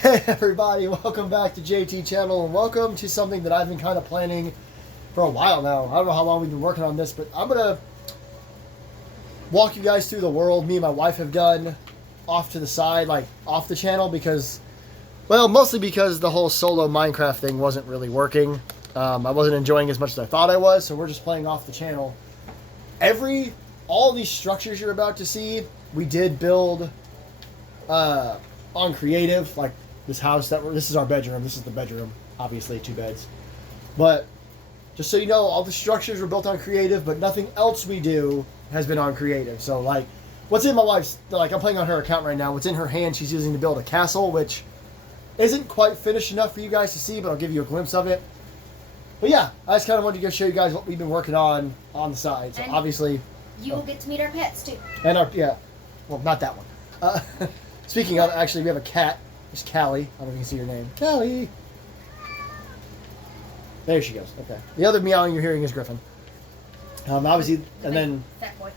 Hey everybody, welcome back to JT Channel and welcome to something that I've been kind of planning for a while now. I don't know how long we've been working on this, but I'm going to walk you guys through the world me and my wife have done off to the side, like off the channel because, well, mostly because the whole solo Minecraft thing wasn't really working. I wasn't enjoying as much as I thought I was, so we're just playing off the channel. All these structures you're about to see, we did build on creative, like this house this is our bedroom. This is the bedroom, obviously 2 beds. But just so you know, all the structures were built on creative, but nothing else we do has been on creative. So like, what's in my wife's, like I'm playing on her account right now. What's in her hand, she's using to build a castle, which isn't quite finished enough for you guys to see, but I'll give you a glimpse of it. But yeah, I just kind of wanted to go show you guys what we've been working on the side. So and obviously, you will get to meet our pets too. And well, not that one. Speaking of, actually, we have a cat. It's Callie. I don't know if you can see your name. Callie. There she goes. Okay. The other meowing you're hearing is Griffin. Obviously, and then Fat boy.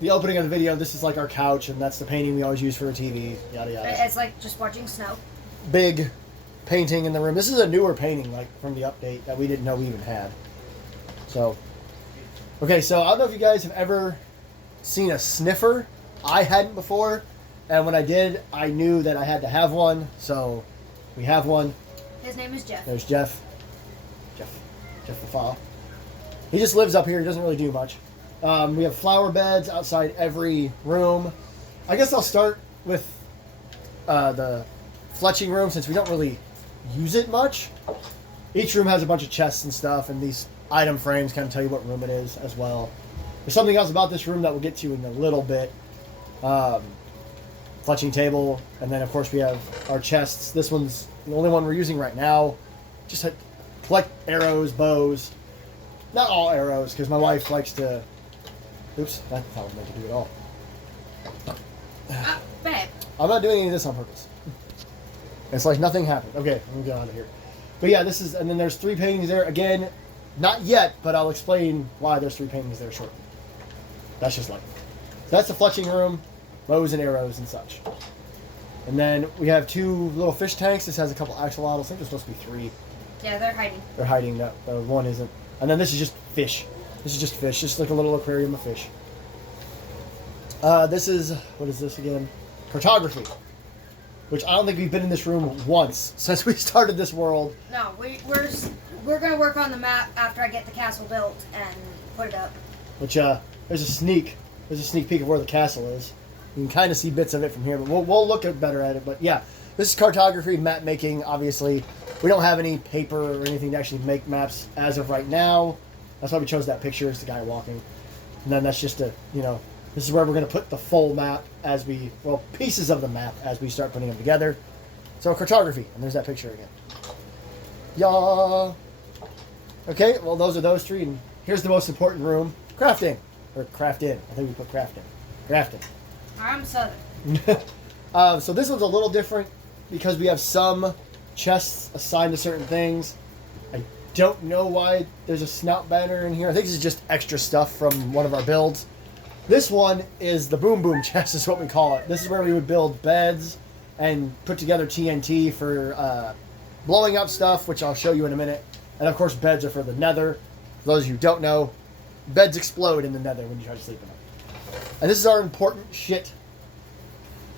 the opening of the video. This is like our couch, and that's the painting we always use for a TV. Yada yada. It's like just watching snow. Big painting in the room. This is a newer painting, like from the update that we didn't know we even had. So, okay. So I don't know if you guys have ever seen a sniffer. I hadn't before. And when I did, I knew that I had to have one, so we have one. His name is Jeff. There's Jeff the file. He just lives up here. He doesn't really do much. We have flower beds outside every room. I guess I'll start with the fletching room since we don't really use it much. Each room has a bunch of chests and stuff, and these item frames kind of tell you what room it is as well. There's something else about this room that we'll get to in a little bit. Fletching table, and then of course we have our chests. This one's the only one we're using right now. Just to collect arrows, bows. Not all arrows, because my wife likes to... Oops, that's not what I meant to do at all. Babe. I'm not doing any of this on purpose. It's like nothing happened. Okay, I'm gonna get out of here. But yeah, this is, and then there's 3 paintings there. Again, not yet, but I'll explain why there's 3 paintings there shortly. That's just like... So that's the fletching room. Bows and arrows and such. And then we have 2 little fish tanks. This has a couple axolotls. I think there's supposed to be 3. Yeah, they're hiding. They're hiding. No, one isn't. And then this is just fish. This is just fish. Just like a little aquarium of fish. This is... What is this again? Cartography. Which I don't think we've been in this room once since we started this world. No, we're gonna work on the map after I get the castle built and put it up. Which, there's a sneak peek of where the castle is. You can kind of see bits of it from here, but we'll look better at it. But yeah, this is cartography, map making, obviously. We don't have any paper or anything to actually make maps as of right now. That's why we chose that picture, it's the guy walking. And then that's just this is where we're going to put the full map pieces of the map as we start putting them together. So cartography, and there's that picture again. Yeah. Okay, well those are those 3, and here's the most important room, crafting. Or craft in. I think we put crafting. Crafting. I'm southern. So this one's a little different because we have some chests assigned to certain things. I don't know why there's a snout banner in here. I think this is just extra stuff from one of our builds. This one is the boom boom chest is what we call it. This is where we would build beds and put together TNT for blowing up stuff, which I'll show you in a minute. And of course beds are for the nether. For those of you who don't know, beds explode in the nether when you try to sleep in them. And this is our important shit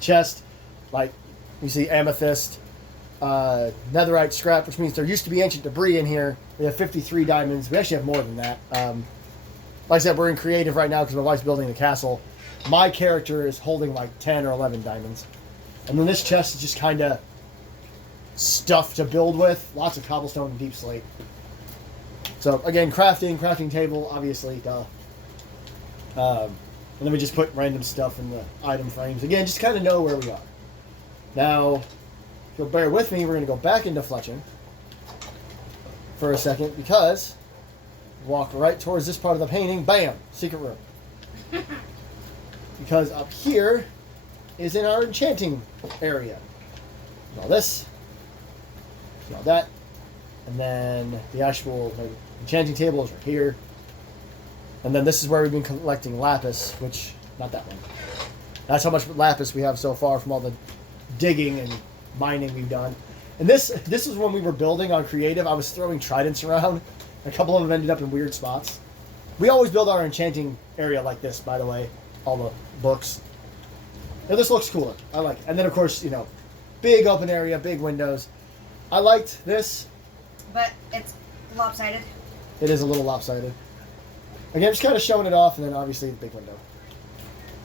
chest. Like, you see amethyst, netherite scrap, which means there used to be ancient debris in here. We have 53 diamonds. We actually have more than that. Like I said, we're in creative right now because my wife's building the castle. My character is holding like 10 or 11 diamonds. And then this chest is just kind of stuff to build with. Lots of cobblestone and deep slate. So, again, crafting table, obviously, duh. And then we just put random stuff in the item frames. Again, just kind of know where we are. Now, if you'll bear with me, we're going to go back into fletching for a second because walk right towards this part of the painting. Bam! Secret room. Because up here is in our enchanting area. All this. All that. And then the actual enchanting table is right here. And then this is where we've been collecting lapis, which, not that one. That's how much lapis we have so far from all the digging and mining we've done. And this is when we were building on creative. I was throwing tridents around. A couple of them ended up in weird spots. We always build our enchanting area like this, by the way. All the books. And this looks cooler. I like it. And then, of course, big open area, big windows. I liked this. But it's lopsided. It is a little lopsided. Again, just kind of showing it off, and then obviously the big window.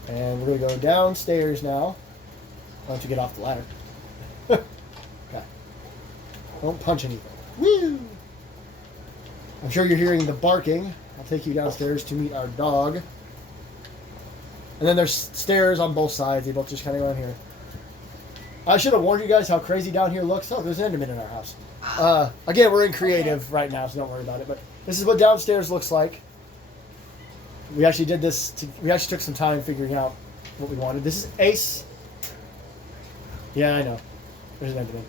And we're going to go downstairs now. Why don't you get off the ladder? Okay. Don't punch anything. Woo! I'm sure you're hearing the barking. I'll take you downstairs to meet our dog. And then there's stairs on both sides. They both just kind of go in here. I should have warned you guys how crazy down here looks. Oh, there's an Enderman in our house. Again, we're in creative right now, so don't worry about it. But this is what downstairs looks like. We actually did this. We actually took some time figuring out what we wanted. This is Ace. Yeah, I know. There's an Enderman.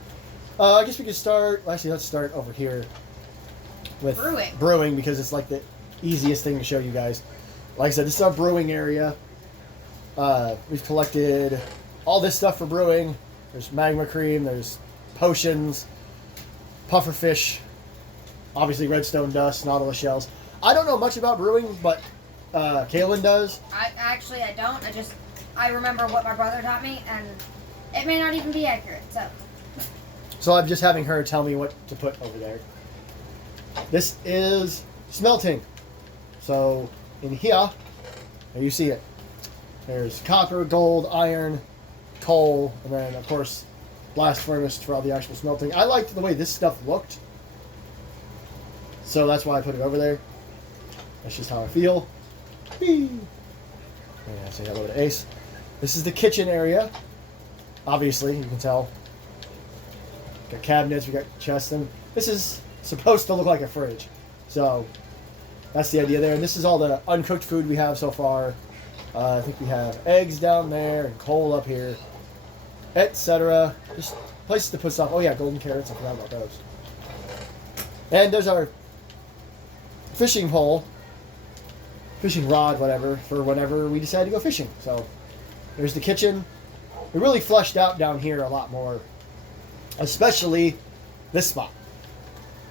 I guess we could start. Well, actually, let's start over here with brewing because it's like the easiest thing to show you guys. Like I said, this is our brewing area. We've collected all this stuff for brewing. There's magma cream. There's potions, pufferfish, obviously redstone dust, nautilus shells. I don't know much about brewing, but Kaylin does. I don't. I remember what my brother taught me, and it may not even be accurate. So I'm just having her tell me what to put over there. This is smelting. So in here, there you see it. There's copper, gold, iron, coal, and then of course blast furnace for all the actual smelting. I liked the way this stuff looked, so that's why I put it over there. That's just how I feel. Whee! Yeah, say hello to Ace. This is the kitchen area. Obviously, you can tell. Got cabinets, we got chests, and this is supposed to look like a fridge. So that's the idea there. And this is all the uncooked food we have so far. I think we have eggs down there and coal up here, etc. Just places to put stuff. Oh yeah, golden carrots. I forgot about those. And there's our fishing pole, fishing rod, whatever, for whenever we decide to go fishing. So there's the kitchen. We really fleshed out down here a lot more, especially this spot.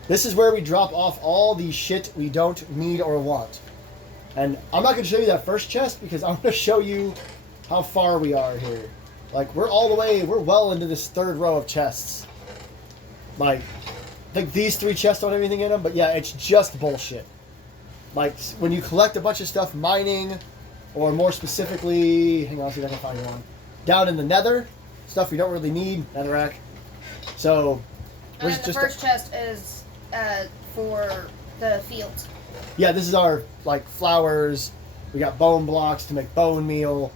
This is where we drop off all the shit we don't need or want. And I'm not going to show you that first chest because I'm going to show you how far we are here. Like, we're well into this third row of chests. Like, I think these 3 chests don't have anything in them, but yeah, it's just bullshit. Like, when you collect a bunch of stuff mining, or more specifically, hang on, see if I can find one. Down in the nether, stuff we don't really need, netherrack. So, and the first chest is for the fields. Yeah, this is our, flowers. We got bone blocks to make bone meal.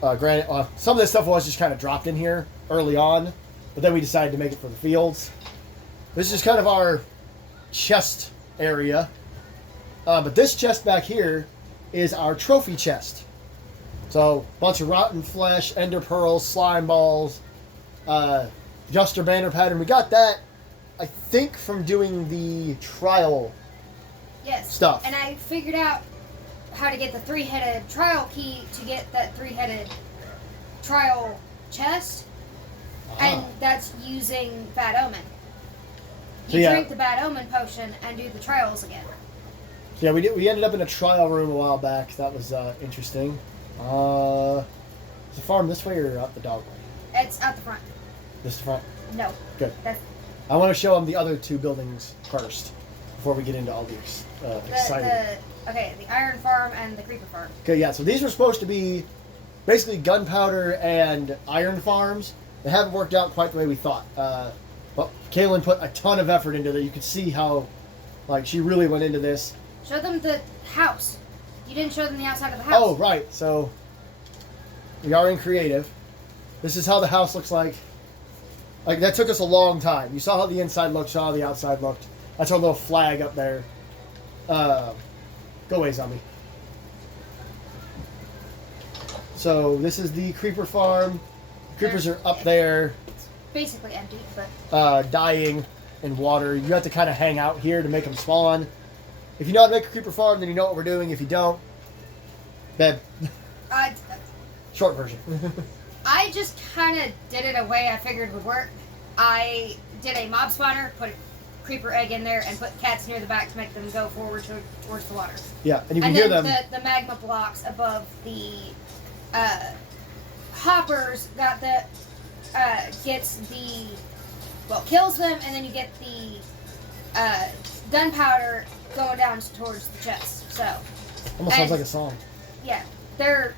Granted, some of this stuff was just kind of dropped in here early on, but then we decided to make it for the fields. This is kind of our chest area. But this chest back here is our trophy chest. So, bunch of rotten flesh, ender pearls, slime balls, Juster banner pattern. We got that, I think, from doing the trial stuff. And I figured out how to get the 3-headed trial key to get that 3-headed trial chest. And that's using Bad Omen. You drink the Bad Omen potion and do the trials again. So yeah, we ended up in a trial room a while back. That was interesting. Is the farm this way or out the dog way? It's out the front. This the front? No. Good. I want to show them the other 2 buildings first before we get into all the exciting. The iron farm and the creeper farm. Okay, yeah. So these were supposed to be basically gunpowder and iron farms. They haven't worked out quite the way we thought. But Kaylin put a ton of effort into it. You could see how, she really went into this. Show them the house. You didn't show them the outside of the house. Oh, right. So we are in creative. This is how the house looks like. That took us a long time. You saw how the inside looked, saw how the outside looked. That's our little flag up there. Go away, zombie. So this is the creeper farm. Creepers are up there. It's basically empty, but dying in water. You have to kind of hang out here to make them spawn. If you know how to make a creeper farm, then you know what we're doing. If you don't, then short version. I just kind of did it a way I figured would work. I did a mob spawner, put a creeper egg in there, and put cats near the back to make them go forward towards the water. Yeah, and you can And hear then them. the magma blocks above the hoppers got the gets the kills them, and then you get the gunpowder going down towards the chest. So Almost sounds and- like a song. yeah, they're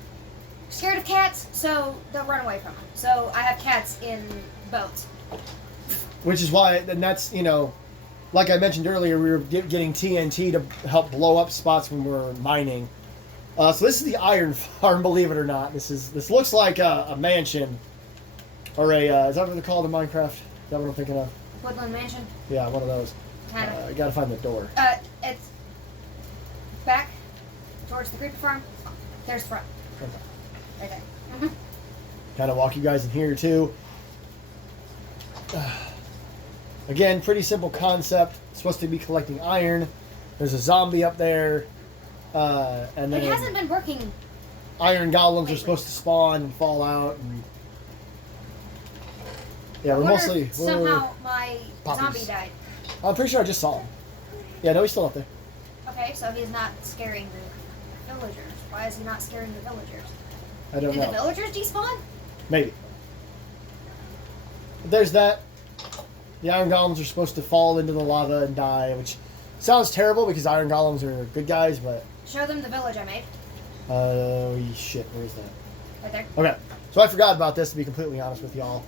scared of cats, so they'll run away from them. So I have cats in boats. Which is why, and that's, you know, like I mentioned earlier, we were getting TNT to help blow up spots when we were mining. So this is the iron farm, believe it or not. This looks like a mansion, or is that what they're called in Minecraft? Is that what I'm thinking of? Woodland Mansion, Yeah, one of those. kind of. I gotta find the door. It's back towards the creeper farm. There's the front. Okay. Right there. Kind of walk you guys in here too. Again, pretty simple concept. Supposed to be collecting iron. There's a zombie up there, and then It hasn't been working. iron golems are lately. supposed to spawn and fall out. And yeah, I we're wonder mostly. if somehow my Poppies. zombie died. I'm pretty sure I just saw him. Yeah, no, he's still up there. Okay, so he's not scaring the villagers. Why is he not scaring the villagers? I don't Did the know. villagers despawn? Maybe. But there's that. The iron golems are supposed to fall into the lava and die, which sounds terrible because iron golems are good guys, but Show them the village I made. shit, where is that? Right there. Okay, so I forgot about this, to be completely honest with y'all.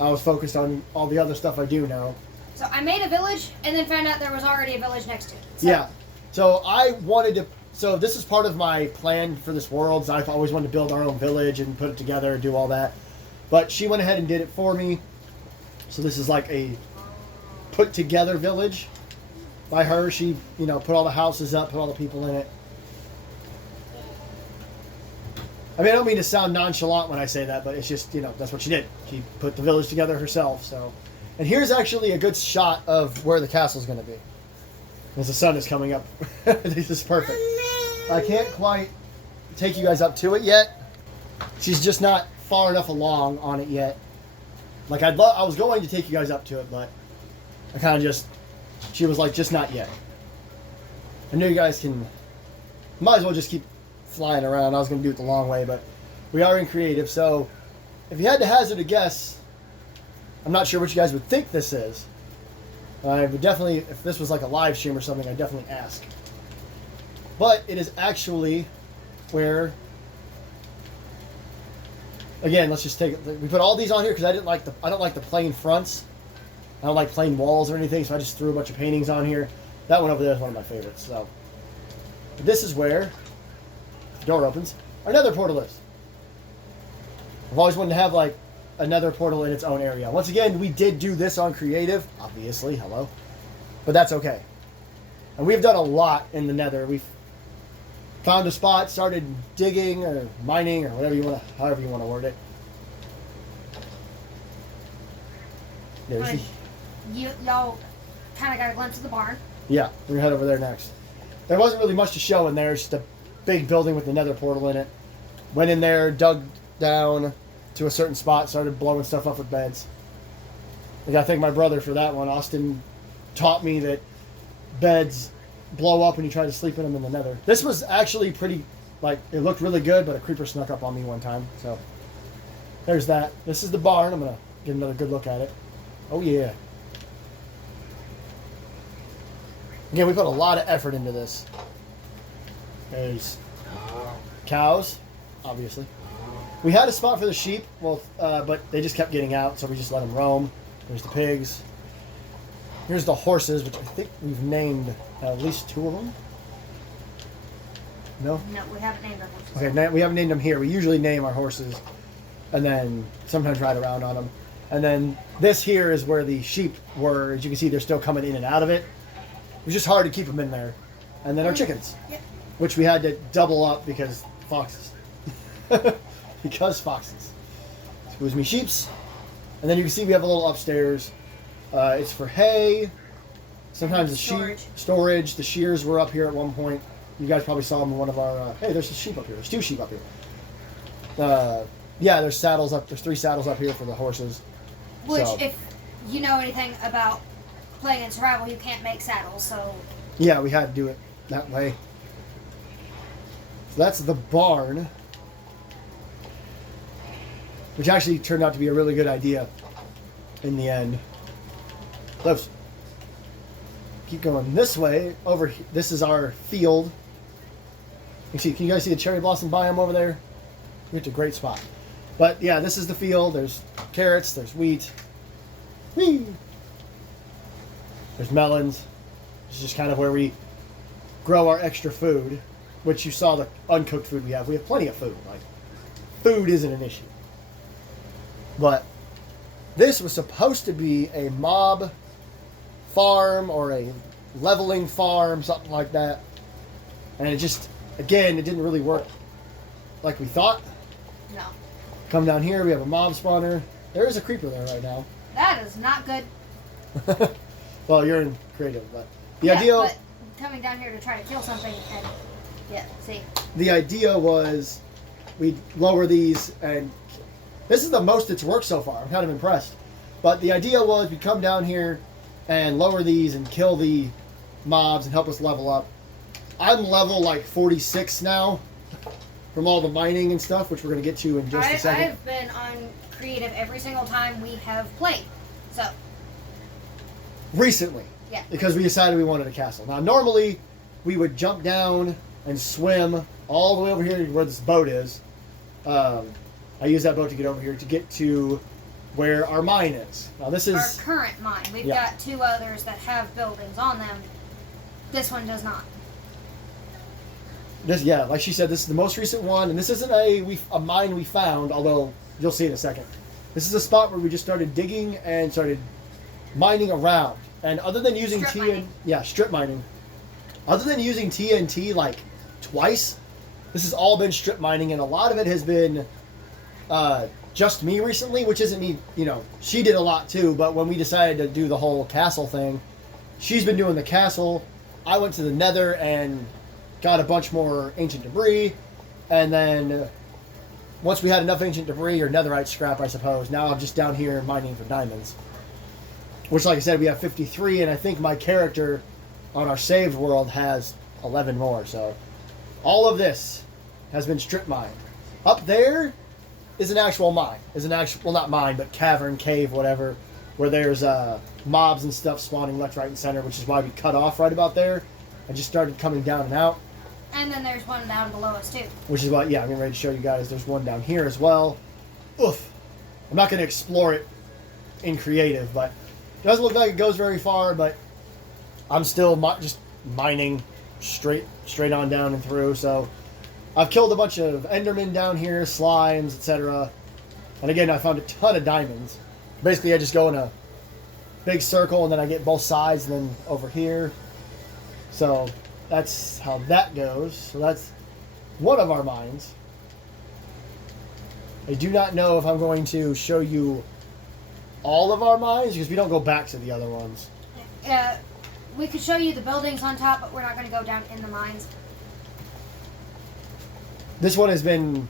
I was focused on all the other stuff I do know. So I made a village and then found out there was already a village next to it. So Yeah. So I wanted to. So this is part of my plan for this world. So I've always wanted to build our own village and put it together and do all that. But she went ahead and did it for me. So this is like a put together village by her. She, you know, put all the houses up, put all the people in it. I mean, I don't mean to sound nonchalant when I say that, but it's just, you know, that's what she did. She put the village together herself. So, and here's actually a good shot of where the castle's going to be. As the sun is coming up. This is perfect. I can't quite take you guys up to it yet. She's just not far enough along on it yet. Like I was going to take you guys up to it, but I kind of just, she was like, just not yet. I knew you guys can, might as well just keep flying around. I was going to do it the long way, but we are in creative, so if you had to hazard a guess, I'm not sure what you guys would think this is. I would definitely, if this was like a live stream or something, I'd definitely ask. But it is actually where, again, let's just take it. We put all these on here because I don't like the plain fronts. I don't like plain walls or anything, so I just threw a bunch of paintings on here. That one over there is one of my favorites. So this is where the door opens. Our nether portal is. I've always wanted to have like another portal in its own area. Once again, we did do this on creative, obviously, hello. But that's okay. And we've done a lot in the nether. We've found a spot, started digging or mining or whatever you want to, however you want to word it. There's the, Y'all kind of got a glimpse of the barn. yeah, we're gonna head over there next. There wasn't really much to show in there, it's just a big building with the nether portal in it. Went in there, dug down to a certain spot, started blowing stuff up with beds. I gotta thank my brother for that one. Austin taught me that beds blow up when you try to sleep in them in the nether. This was actually pretty, like, it looked really good, but a creeper snuck up on me one time. So, there's that. This is the barn. I'm gonna get another good look at it. Oh yeah. Again, we put a lot of effort into this. There's cows, obviously. We had a spot for the sheep, well, but they just kept getting out, so we just let them roam. There's the pigs. Here's the horses, which I think we've named at least 2 of them. No? No, we haven't named our horses. Okay, we haven't named them here. We usually name our horses and then sometimes ride around on them. And then this here is where the sheep were. As you can see, they're still coming in and out of it. It was just hard to keep them in there. And then our chickens, Yep. which we had to double up because foxes. Because foxes. Excuse me, sheeps. And then you can see we have a little upstairs. It's for hay. Sometimes the Storage. storage. The shears were up here at one point. You guys probably saw them in one of our. Hey, there's a sheep up here. There's 2 sheep up here. Yeah, there's saddles up. There's 3 saddles up here for the horses. Which, So- if you know anything about playing in survival, you can't make saddles, so Yeah, we had to do it that way. So that's the barn, which actually turned out to be a really good idea in the end. Let's keep going this way. Over here, this is our field. Can you guys see the cherry blossom biome over there? It's a great spot. But yeah, this is the field. There's carrots. There's wheat. Whee! There's melons. It's just kind of where we grow our extra food, which you saw the uncooked food we have. We have plenty of food. Like, food isn't an issue. But this was supposed to be a mob farm or a leveling farm, something like that. And it just, again, it didn't really work like we thought. no. Come down here, we have a mob spawner. There is a creeper there right now. That is not good. Well, you're in creative, but the Yeah, idea but coming down here to try to kill something and yeah, see. the idea was we'd lower these, and this is the most it's worked so far. I'm kind of impressed. But the idea was we'd come down here and lower these and kill the mobs and help us level up. I'm level like 46 now from all the mining and stuff, which we're going to get to in just a second. I've been on creative every single time we have played. So, Recently. yeah. Because we decided we wanted a castle. Now, normally we would jump down and swim all the way over here where this boat is. I use that boat to get over here to get to where our mine is. Now, this Our is current mine. We've Yeah. got 2 others that have buildings on them. This one does not. this. Yeah, like she said, this is the most recent one, and this isn't a mine we found. Although you'll see in a second. This is a spot where we just started digging and started mining around. And other than using Strip mining. strip mining. Other than using TNT like twice, this has all been strip mining, and a lot of it has been just me recently, which isn't me. You know, she did a lot too. But when we decided to do the whole castle thing, she's been doing the castle. I went to the Nether and got a bunch more ancient debris, and then once we had enough ancient debris or netherite scrap, I suppose, now I'm just down here mining for diamonds. Which, like I said, we have 53, and I think my character on our saved world has 11 more. So all of this has been strip mined. Up there is an actual mine. Is an actual, well, not mine, but cavern, cave, whatever, where there's mobs and stuff spawning left, right, and center, which is why we cut off right about there and just started coming down and out. And then there's one down below us too. Which is why, yeah, I'm getting ready to show you guys. There's one down here as well. Oof. I'm not going to explore it in creative, but it doesn't look like it goes very far, but I'm still just mining straight on down and through. So I've killed a bunch of Endermen down here, slimes, etc. And again, I found a ton of diamonds. Basically, I just go in a big circle, and then I get both sides, and then over here. So that's how that goes. So that's one of our mines. I do not know if I'm going to show you all of our mines, because we don't go back to the other ones. We could show you the buildings on top, but we're not going to go down in the mines. This one has been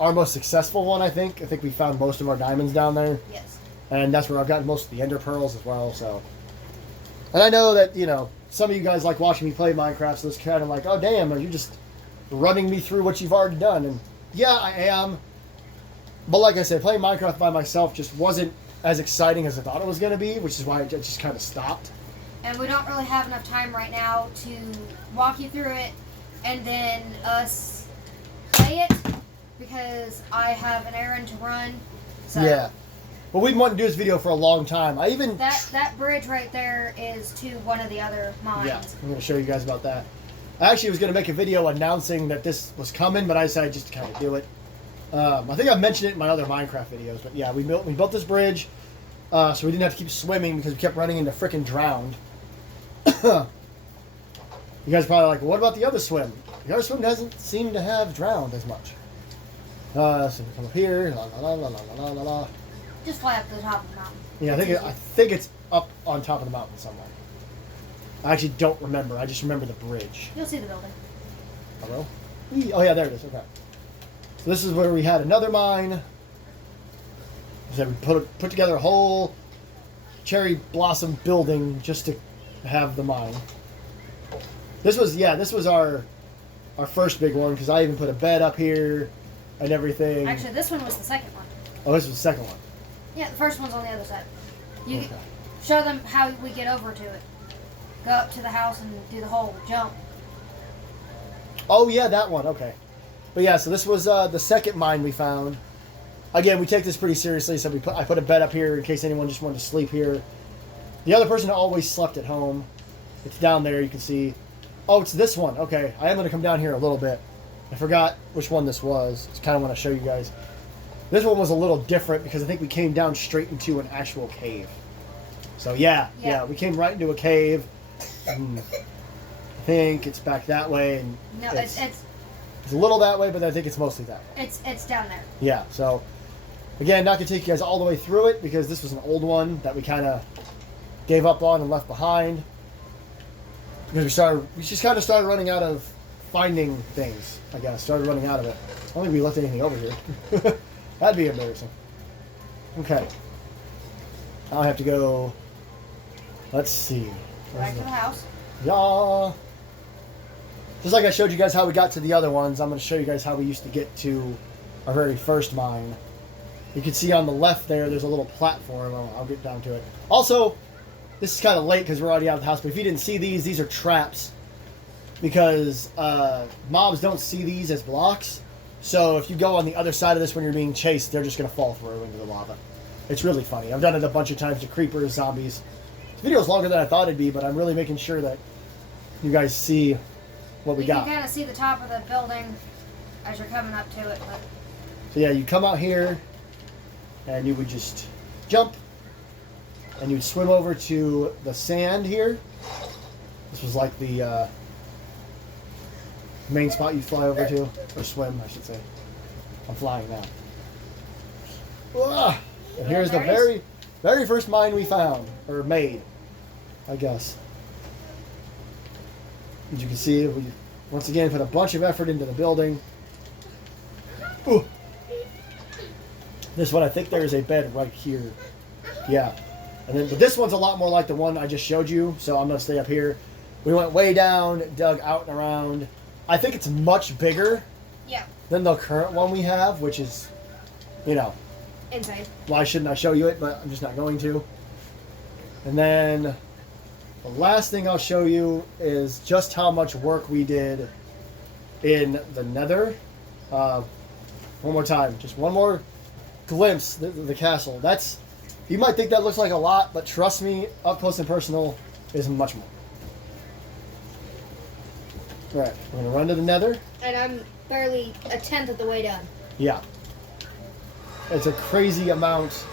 our most successful one, I think. I think we found most of our diamonds down there. Yes. And that's where I've gotten most of the ender pearls as well, so. And I know that, you know, some of you guys like watching me play Minecraft, so it's kind of like, oh damn, are you just running me through what you've already done? And yeah, I am. But like I said, playing Minecraft by myself just wasn't as exciting as I thought it was going to be, which is why I just kind of stopped. And we don't really have enough time right now to walk you through it and then us play it, because I have an errand to run. So Yeah. Well, we've been wanting to do this video for a long time. I even... That bridge right there is to one of the other mines. Yeah, I'm going to show you guys about that. I actually was going to make a video announcing that this was coming, but I decided just to kind of do it. I think I've mentioned it in my other Minecraft videos, but yeah, we built this bridge, so we didn't have to keep swimming because we kept running into frickin' drowned. You guys are probably like, well, what about the other swim? The other swim doesn't seem to have drowned as much. So we come up here, la la la la la la la. Just fly up to the top of the mountain. Yeah, I think it's up on top of the mountain somewhere. I actually don't remember. I just remember the bridge. You'll see the building. I will. Oh yeah, there it is. Okay. So this is where we had another mine. So we put together a whole cherry blossom building just to have the mine. This was our first big one because I even put a bed up here and everything. Actually, this one was the second one. Oh, this was the second one. Yeah, the first one's on the other side. You Okay. show them how we get over to it. Go up to the house and do the whole jump. Oh yeah, that one. Okay. But yeah, so this was the second mine we found. Again, we take this pretty seriously, so I put a bed up here in case anyone just wanted to sleep here. The other person always slept at home. It's down there, you can see. Oh, it's this one. Okay, I am going to come down here a little bit. I forgot which one this was. Just kind of want to show you guys. This one was a little different because I think we came down straight into an actual cave. So yeah, we came right into a cave. I think it's back that way. And No, it's a little that way, but I think it's mostly that way. it's down there. Yeah, so again, not going to take you guys all the way through it because this was an old one that we kind of gave up on and left behind. Because we just kind of started running out of finding things, I guess. Started running out of it. I don't think we left anything over here. That'd be embarrassing. Okay. Now I have to go, let's see. Back to the house. Yeah. Just like I showed you guys how we got to the other ones, I'm going to show you guys how we used to get to our very first mine. You can see on the left there's a little platform. I'll get down to it. Also, this is kind of late because we're already out of the house, but if you didn't see these are traps. Because mobs don't see these as blocks. So if you go on the other side of this when you're being chased, they're just going to fall through into the lava. It's really funny. I've done it a bunch of times to creepers, zombies. This video is longer than I thought it'd be, but I'm really making sure that you guys see what we got. You can kind of see the top of the building as you're coming up to it. But So yeah, you come out here, and you would just jump, and you'd swim over to the sand here. This was like the main spot you'd fly over to, or swim, I should say. I'm flying now. Ah! And here's the very first mine we found, or made, I guess. As you can see, we once again put a bunch of effort into the building. Ooh. This one, I think there is a bed right here. Yeah. And then, but this one's a lot more like the one I just showed you, so I'm going to stay up here. We went way down, dug out and around. I think it's much bigger than the current one we have, which is, insane. why shouldn't I show you it, but I'm just not going to. And then the last thing I'll show you is just how much work we did in the Nether. One more time, just one more glimpse the castle. You might think that looks like a lot, but trust me, up close and personal is much more. All right, we're gonna run to the Nether. And I'm barely a tenth of the way done. Yeah, it's a crazy amount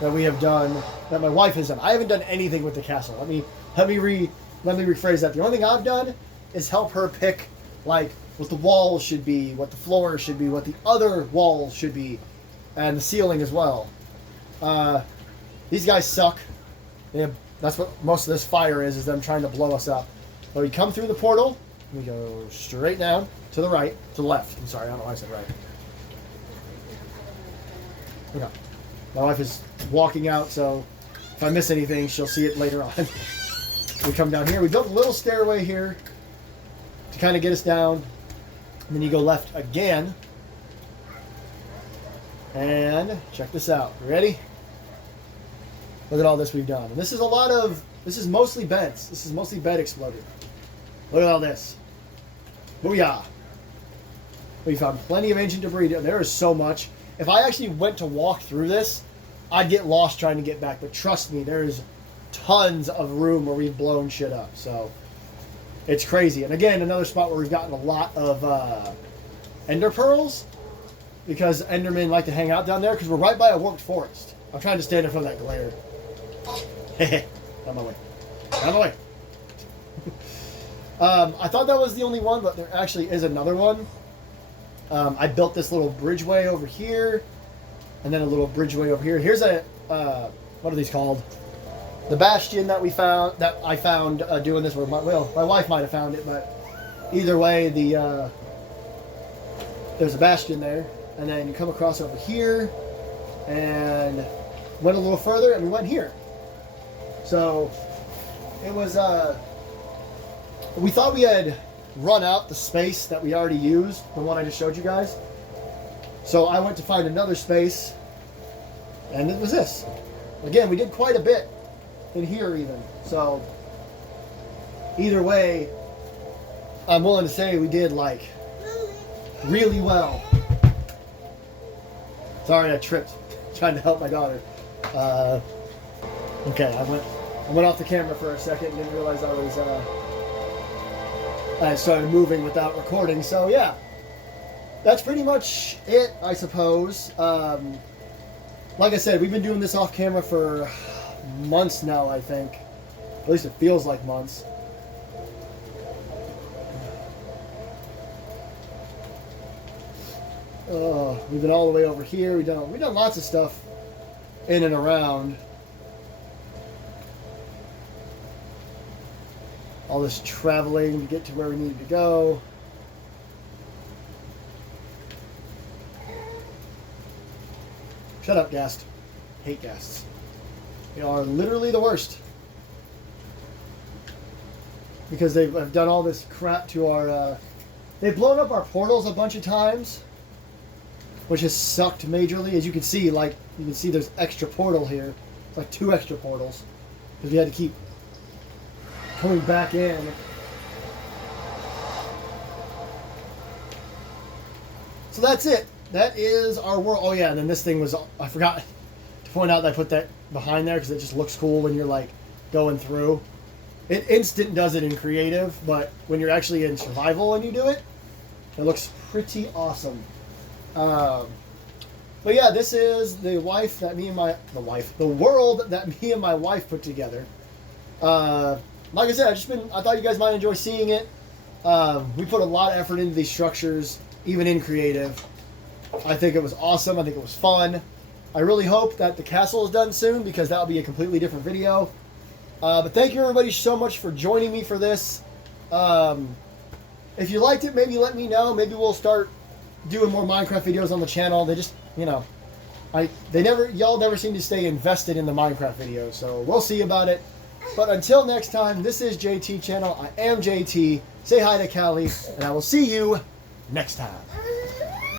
that we have done, that my wife has done. I haven't done anything with the castle. Let me rephrase that. The only thing I've done is help her pick like what the walls should be, what the floor should be, what the other walls should be, and the ceiling as well. These guys suck. That's what most of this fire is them trying to blow us up. But we come through the portal, we go straight down to the right, to the left. I'm sorry, I don't know why I said right. Okay. My wife is walking out, so if I miss anything, she'll see it later on. We come down here. We built a little stairway here to kind of get us down. And then you go left again. And check this out. You ready? Look at all this we've done. And this is mostly beds. This is mostly bed exploded. Look at all this. Booyah. We found plenty of ancient debris. There is so much. If I actually went to walk through this, I'd get lost trying to get back. But trust me, there is tons of room where we've blown shit up. So it's crazy. And again, another spot where we've gotten a lot of ender pearls, because endermen like to hang out down there because we're right by a warped forest. I'm trying to stand in front of that glare. Out of my way. Out of my way. I thought that was the only one, but there actually is another one. I built this little bridgeway over here, and then a little bridgeway over here. Here's a what are these called? The bastion that I found doing this. My wife might have found it, but either way, there's a bastion there, and then you come across over here, and went a little further, and we went here. So it was, we thought we had run out the space that we already used, the one I just showed you guys. So I went to find another space, and it was this. Again, we did quite a bit in here even. So either way, I'm willing to say we did like really well. Sorry, I tripped trying to help my daughter. Okay, I went off the camera for a second and didn't realize I had started moving without recording. So yeah, that's pretty much it, I suppose. Like I said, we've been doing this off camera for months now, I think. At least it feels like months. We've been all the way over here. We've done lots of stuff in and around. All this traveling to get to where we needed to go. Shut up, guest. Hate guests. They are literally the worst. Because they've done all this crap to our... they've blown up our portals a bunch of times, which has sucked majorly. As you can see, there's extra portal here. It's like 2 extra portals. Because we had to keep coming back in. So that's it. That is our world. Oh yeah, and then this thing was, I forgot to point out that I put that behind there because it just looks cool when you're like going through. It instant does it in creative, but when you're actually in survival and you do it, it looks pretty awesome. But yeah, this is the world that me and my wife put together. Like I said, I thought you guys might enjoy seeing it. We put a lot of effort into these structures, even in creative. I think it was awesome. I think it was fun. I really hope that the castle is done soon because that'll be a completely different video. But thank you everybody so much for joining me for this. If you liked it, maybe let me know. Maybe we'll start doing more Minecraft videos on the channel. They just, y'all never seem to stay invested in the Minecraft videos. So we'll see about it. But until next time, this is JT Channel. I am JT. Say hi to Callie, and I will see you next time.